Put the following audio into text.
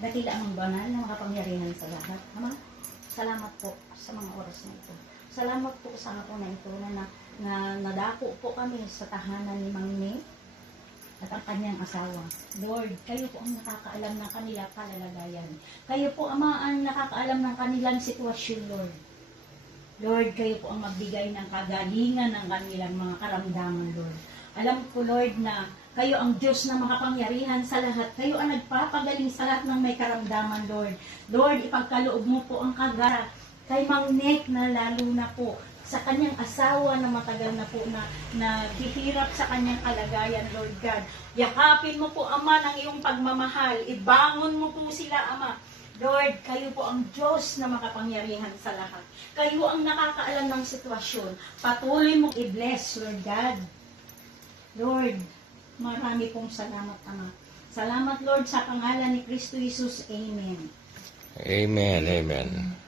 dakila ang banal na makapangyarihan sa lahat. Ama, salamat po sa mga oras na ito. Salamat po sa hapon na ito na nadako po kami sa tahanan ni Mang May at ang kanyang asawa. Lord, kayo po ang nakakaalam ng kanila kalalagayan. Kayo po, Ama, ang nakakaalam ng kanilang sitwasyon, Lord. Lord, kayo po ang magbigay ng kagalingan ng kanilang mga karamdaman, Lord. Alam ko, Lord, na kayo ang Diyos na makapangyarihan sa lahat. Kayo ang nagpapagaling sa lahat ng may karamdaman, Lord. Lord, ipagkaloob mo po ang kagara kay Mang Nick na lalo na po sa kanyang asawa na matagal na po na hihirap sa kanyang kalagayan, Lord God. Yakapin mo po, Ama, ng iyong pagmamahal. Ibangon mo po sila, Ama. Lord, kayo po ang Diyos na makapangyarihan sa lahat. Kayo ang nakakaalam ng sitwasyon. Patuloy mong i-bless, Lord God. Lord, marami pong salamat, Ama. Salamat, Lord, sa pangalan ni Kristo Jesus. Amen. Amen. Amen.